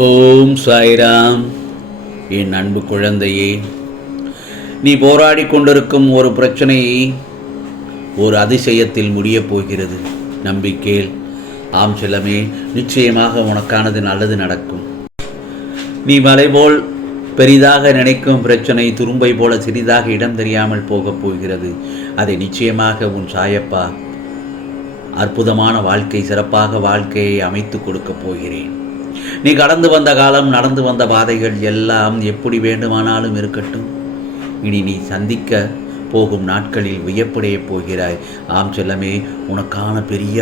ஓம் சாய்ராம். என் அன்பு குழந்தையே, நீ போராடி கொண்டிருக்கும் ஒரு பிரச்சனை ஒரு அதிசயத்தில் முடியப் போகிறது. நம்பிக்கையில் ஆம் செல்லமே, நிச்சயமாக உனக்கானது நல்லது நடக்கும். நீ மலை போல் பெரிதாக நினைக்கும் பிரச்சனை துரும்பை போல சிறிதாக இடம் தெரியாமல் போகப் போகிறது. அதை நிச்சயமாக உன் சாயப்பா அற்புதமான வாழ்க்கை, சிறப்பாக வாழ்க்கையை அமைத்து கொடுக்கப் போகிறேன். நீ கடந்து வந்த காலம், நடந்து வந்த பாதைகள் எல்லாம் எப்படி வேண்டுமானாலும் இருக்கட்டும். இனி நீ சந்திக்க போகும் நாட்களில் வியப்படையப் போகிறாய். ஆம் செல்லமே, உனக்கான பெரிய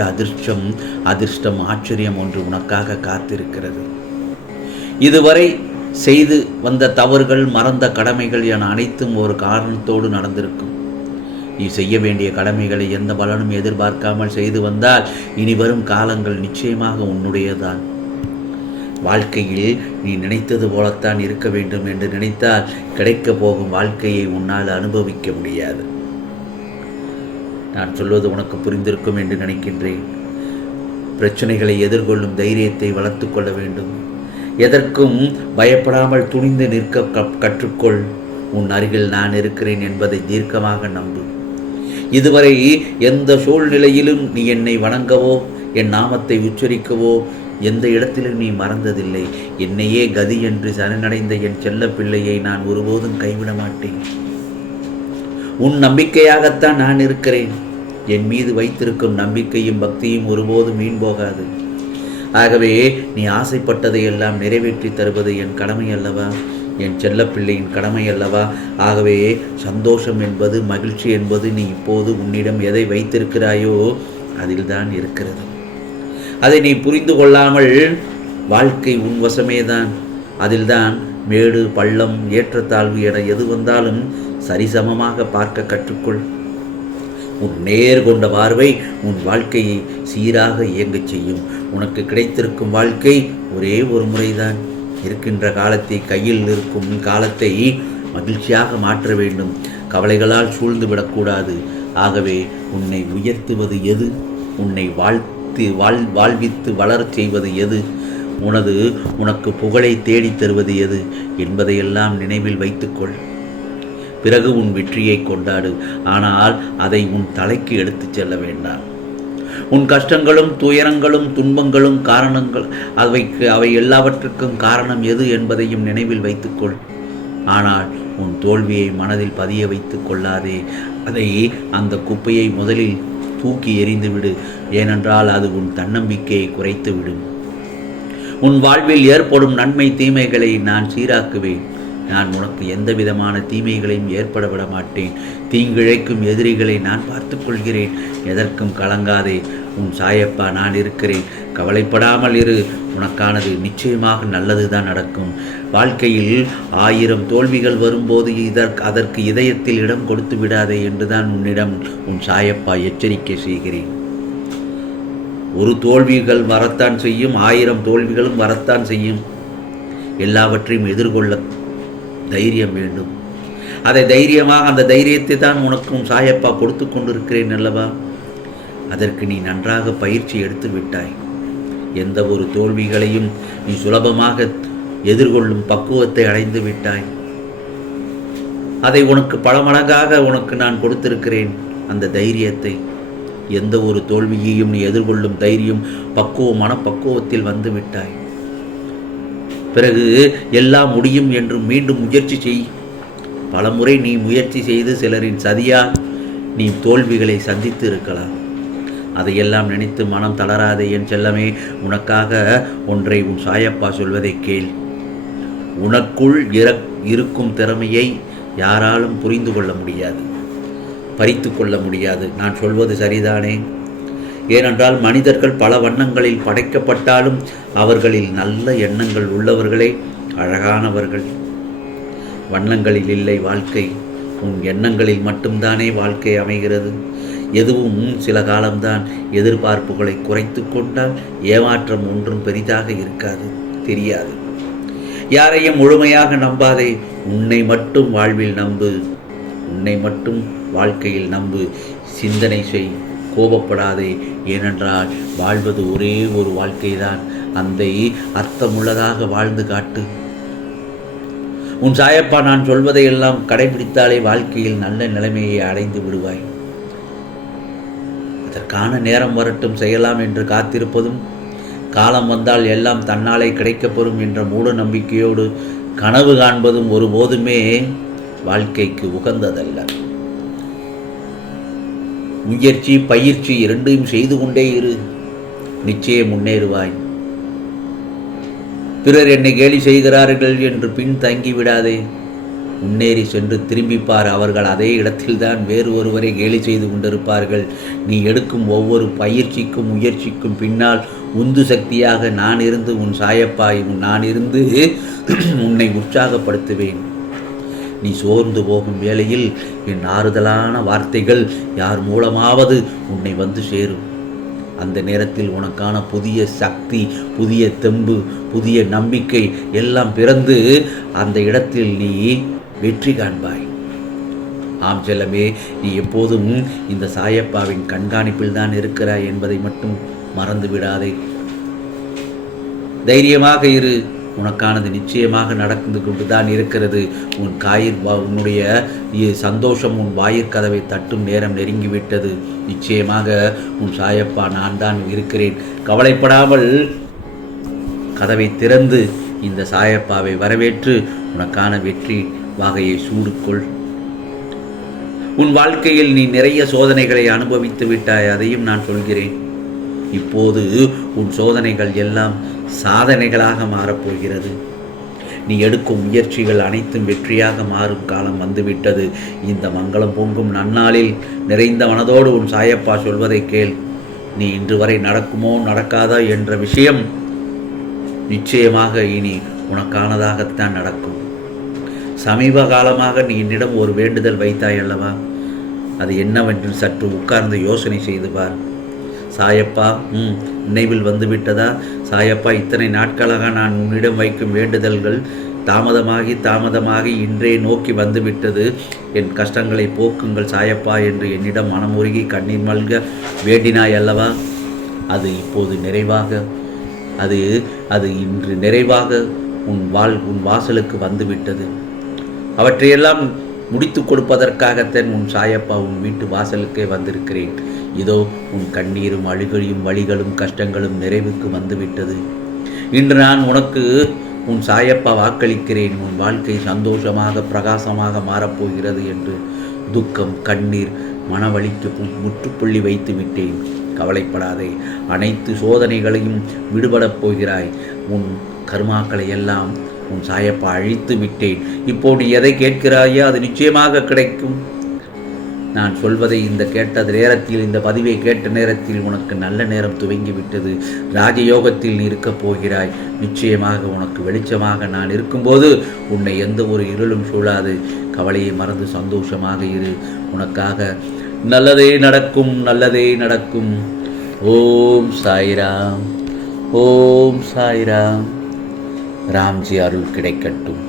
அதிர்ஷ்டம், ஆச்சரியம் ஒன்று உனக்காக காத்திருக்கிறது. இதுவரை செய்து வந்த தவறுகள், மறந்த கடமைகள் என அனைத்தும் ஒரு காரணத்தோடு நடந்திருக்கும். நீ செய்ய வேண்டிய கடமைகளை எந்த பலனும் எதிர்பார்க்காமல் செய்து வந்தால் இனி வரும் காலங்கள் நிச்சயமாக உன்னுடையதான். வாழ்க்கையில் நீ நினைத்தது போலத்தான் இருக்க வேண்டும் என்று நினைத்தால் கிடைக்கப் போகும் வாழ்க்கையை உன்னால் அனுபவிக்க முடியாது. நான் சொல்வது உனக்கு புரிந்திருக்கும் என்று நினைக்கின்றேன். பிரச்சனைகளை எதிர்கொள்ளும் தைரியத்தை வளர்த்து கொள்ள வேண்டும். எதற்கும் பயப்படாமல் துணிந்து நிற்க கற்றுக்கொள். உன் அருகில் நான் இருக்கிறேன் என்பதை தீர்க்கமாக நம்பு. இதுவரை எந்த சூழ்நிலையிலும் நீ என்னை வணங்கவோ என் நாமத்தை உச்சரிக்கவோ எந்த இடத்திலும் நீ மறந்ததில்லை. என்னையே கதி என்று சரணடைந்த என் செல்ல பிள்ளையை நான் ஒருபோதும் கைவிட மாட்டேன். உன் நம்பிக்கையாகத்தான் நான் இருக்கிறேன். என் மீது வைத்திருக்கும் நம்பிக்கையும் பக்தியும் ஒருபோதும் வீண் போகாது. ஆகவே நீ ஆசைப்பட்டதை எல்லாம் நிறைவேற்றி தருவது என் கடமை அல்லவா? என் செல்ல பிள்ளையின் கடமை அல்லவா? ஆகவே சந்தோஷம் என்பது, மகிழ்ச்சி என்பது நீ இப்போது உன்னிடம் எதை வைத்திருக்கிறாயோ அதில்தான் இருக்கிறது. அதை நீ புரிந்து கொள்ளாமல் வாழ்க்கை உன் வசமேதான். அதில்தான் மேடு, பள்ளம், ஏற்றத்தாழ்வு என எது வந்தாலும் சரிசமமாக பார்க்க கற்றுக்கொள். உன் நேர் கொண்ட பார்வை உன் வாழ்க்கையை சீராக இயங்கச் செய்யும். உனக்கு கிடைத்திருக்கும் வாழ்க்கை ஒரே ஒரு முறைதான். இருக்கின்ற காலத்தை, கையில் இருக்கும் காலத்தை மகிழ்ச்சியாக மாற்ற வேண்டும். கவலைகளால் சூழ்ந்து விடக்கூடாது. ஆகவே உன்னை உயர்த்துவது எது? உன்னை வாழ்வித்து வளரச் செய்வது எது? உனக்கு புகழை தேடித் தருவது எது என்பதையெல்லாம் நினைவில் வைத்துக்கொள். பிறகு உன் வெற்றியை கொண்டாடு. ஆனால் அதை உன் தலைக்கு எடுத்துச் செல்ல வேண்டாம். உன் கஷ்டங்களும், துயரங்களும், துன்பங்களும், காரணங்கள் அவை எல்லாவற்றுக்கும் காரணம் எது என்பதையும் நினைவில் வைத்துக்கொள். ஆனால் உன் தோல்வியை மனதில் பதிய வைத்துக் கொள்ளாதே. அந்த குப்பையை முதலில் தூக்கி எறிந்துவிடு. ஏனென்றால் அது உன் தன்னம்பிக்கையை குறைத்து விடும். உன் வாழ்வில் ஏற்படும் நன்மை, தீமைகளை நான் சீராக்குவேன். நான் உனக்கு எந்த விதமான தீமைகளையும் ஏற்பட விட மாட்டேன். தீங்கிழைக்கும் எதிரிகளை நான் பார்த்துக் கொள்கிறேன். எதற்கும் கலங்காதே. உன் சாயப்பா நான் இருக்கிறேன். கவலைப்படாமல் இரு. உனக்கானது நிச்சயமாக நல்லதுதான் நடக்கும். வாழ்க்கையில் 1000 தோல்விகள் வரும்போது அதற்கு இதயத்தில் இடம் கொடுத்து விடாதே என்றுதான் உன்னிடம் உன் சாயப்பா எச்சரிக்கை செய்கிறேன். ஒரு தோல்விகள் வரத்தான் செய்யும், 1000 தோல்விகளும் வரத்தான் செய்யும். எல்லாவற்றையும் எதிர்கொள்ள தைரியம் வேண்டும். அந்த தைரியத்தை தான் உனக்கும் சாயப்பா கொடுத்து கொண்டிருக்கிறேன் அல்லவா? அதற்கு நீ நன்றாக பயிற்சி எடுத்து விட்டாய். எந்த ஒரு தோல்விகளையும் நீ சுலபமாக எதிர்கொள்ளும் பக்குவத்தை அடைந்து விட்டாய். அதை உனக்கு பல மடங்காக உனக்கு நான் கொடுத்திருக்கிறேன். அந்த தைரியத்தை, எந்த ஒரு தோல்வியையும் நீ எதிர்கொள்ளும் தைரியம், மனப்பக்குவத்தில் வந்து விட்டாய். பிறகு எல்லாம் முடியும் என்று மீண்டும் முயற்சி செய். பலமுறை நீ முயற்சி செய்து சிலரின் சதியால் நீ தோல்விகளை சந்தித்து இருக்கலாம். அதையெல்லாம் நினைத்து மனம் தளராதே என் செல்லமே. உனக்காக ஒன்றை உன் சாயப்பா சொல்வதை கேள். உனக்குள் இருக்கும் திறமையை யாராலும் புரிந்து கொள்ள முடியாது, பறித்து கொள்ள முடியாது. நான் சொல்வது சரிதானே? ஏனென்றால் மனிதர்கள் பல வண்ணங்களில் படைக்கப்பட்டாலும் அவர்களில் நல்ல எண்ணங்கள் உள்ளவர்களே அழகானவர்கள். வண்ணங்களில் இல்லை வாழ்க்கை. உன் எண்ணங்களில் மட்டும்தானே வாழ்க்கை அமைகிறது. எதுவும் சில காலம்தான். எதிர்பார்ப்புகளை குறைத்து கொண்டால் ஏமாற்றம் ஒன்றும் பெரிதாக இருக்காது, தெரியாது. யாரையும் முழுமையாக நம்பாதே. உன்னை மட்டும் வாழ்வில் நம்பு. உன்னை மட்டும் வாழ்க்கையில் நம்பு. சிந்தனை செய். கோபப்படாதே. ஏனென்றால் வாழ்வது ஒரே ஒரு வாழ்க்கைதான். அந்த அர்த்தமுள்ளதாக வாழ்ந்து காட்டு. உன் சாயப்பா நான் சொல்வதையெல்லாம் கடைபிடித்தாலே வாழ்க்கையில் நல்ல நிலைமையை அடைந்து விடுவாய். அதற்கான நேரம் வரட்டும் செய்யலாம் என்று காத்திருப்பதும், காலம் வந்தால் எல்லாம் தன்னாலே கிடைக்கப்பெறும் என்ற மூட நம்பிக்கையோடு கனவு காண்பதும் ஒருபோதுமே வாழ்க்கைக்கு உகந்ததல்ல. முயற்சி பயிற்சி இரண்டையும் செய்து கொண்டே இரு, நிச்சயம் முன்னேறுவாய். பிறர் என்னை கேலி செய்கிறார்கள் என்று பின் தங்கி விடாதே. முன்னேறி சென்று திரும்பிப்பார். அவர்கள் அதே இடத்தில்தான் வேறு ஒருவரை கேலி செய்து கொண்டிருப்பார்கள். நீ எடுக்கும் ஒவ்வொரு பயிற்சிக்கும் முயற்சிக்கும் பின்னால் உந்து சக்தியாக நான் இருந்து உன் சாயப்பாய் நான் இருந்து உன்னை உற்சாகப்படுத்துவேன். நீ சோர்ந்து போகும் வேளையில் என் ஆறுதலான வார்த்தைகள் யார் மூலமாவது உன்னை வந்து சேரும். அந்த நேரத்தில் உனக்கான புதிய சக்தி, புதிய தெம்பு, புதிய நம்பிக்கை எல்லாம் பிறந்து அந்த இடத்தில் நீ வெற்றி காண்பாய். ஆம் செல்லமே, நீ எப்போதும் இந்த சாயப்பாவின் கண்காணிப்பில் தான் இருக்கிறாய் என்பதை மட்டும் மறந்து விடாதே. தைரியமாக இரு. உனக்கானது நிச்சயமாக நடந்து கொண்டு தான் இருக்கிறது. உன்னுடைய சந்தோஷம் உன் வாயிற்கதவை தட்டும் நேரம் நெருங்கிவிட்டது. நிச்சயமாக உன் சாயப்பா நான் தான் இருக்கிறேன். கவலைப்படாமல் கதவை திறந்து இந்த சாயப்பாவை வரவேற்று உனக்கான வெற்றி வாகையை சூடுக்கொள். உன் வாழ்க்கையில் நீ நிறைய சோதனைகளை அனுபவித்து விட்டாய், அதையும் நான் சொல்கிறேன். இப்போது உன் சோதனைகள் எல்லாம் சாதனைகளாக மாறப்போகிறது. நீ எடுக்கும் முயற்சிகள் அனைத்தும் வெற்றியாக மாறும் காலம் வந்துவிட்டது. இந்த மங்களம் பொங்கும் நன்னாளில் நிறைந்த மனதோடு உன் சாயப்பா சொல்வதை கேள். நீ இன்று வரை நடக்குமோ நடக்காதா என்ற விஷயம் நிச்சயமாக இனி உனக்கானதாகத்தான் நடக்கும். சமீப காலமாக நீ என்னிடம் ஒரு வேண்டுதல் வைத்தாய் அல்லவா? அது என்னவென்று சற்று உட்கார்ந்து யோசனை செய்து பார். சாயப்பா நினைவில் வந்துவிட்டதா? சாயப்பா, இத்தனை நாட்களாக நான் உன்னிடம் வைக்கும் வேண்டுதல்கள் தாமதமாகி இன்றே நோக்கி வந்துவிட்டது. என் கஷ்டங்களை போக்குங்கள் சாயப்பா என்று என்னிடம் மனமுருகி கண்ணீர் மல்க வேண்டினாய் அல்லவா? அது இப்போது நிறைவாக அது இன்று நிறைவாக உன் வாசலுக்கு வந்துவிட்டது. அவற்றையெல்லாம் முடித்து கொடுப்பதற்காகத்தான் உன் சாயப்பா உன் வீட்டு வாசலுக்கே வந்திருக்கிறேன். இதோ உன் கண்ணீரும் அழுகையும் வலிகளும் கஷ்டங்களும் நிறைவுக்கு வந்துவிட்டது. இன்று நான் உனக்கு உன் சாயப்பா வாக்களிக்கிறேன். உன் வாழ்க்கை சந்தோஷமாக பிரகாசமாக மாறப்போகிறது என்று. துக்கம், கண்ணீர், மனவலிக்கு முற்றுப்புள்ளி வைத்து விட்டேன். கவலைப்படாதே. அனைத்து சோதனைகளையும் விடுபடப் போகிறாய். உன் கர்மாக்களை எல்லாம் உன் சாயப்பா அழித்து விட்டேன். இப்போது எதை கேட்கிறாயோ அது நிச்சயமாக கிடைக்கும். நான் சொல்வதை இந்த பதிவை கேட்ட நேரத்தில் உனக்கு நல்ல நேரம் துவங்கிவிட்டது. ராஜயோகத்தில் நீ இருக்கப் போகிறாய். நிச்சயமாக உனக்கு வெளிச்சமாக நான் இருக்கும்போது உன்னை எந்த ஒரு இருளும் சூழாது. கவலையை மறந்து சந்தோஷமாக இரு. உனக்காக நல்லதே நடக்கும், நல்லதே நடக்கும். ஓம் சாய்ராம், ஓம் சாய்ராம். ராம்ஜி அருள் கிடைக்கட்டும்.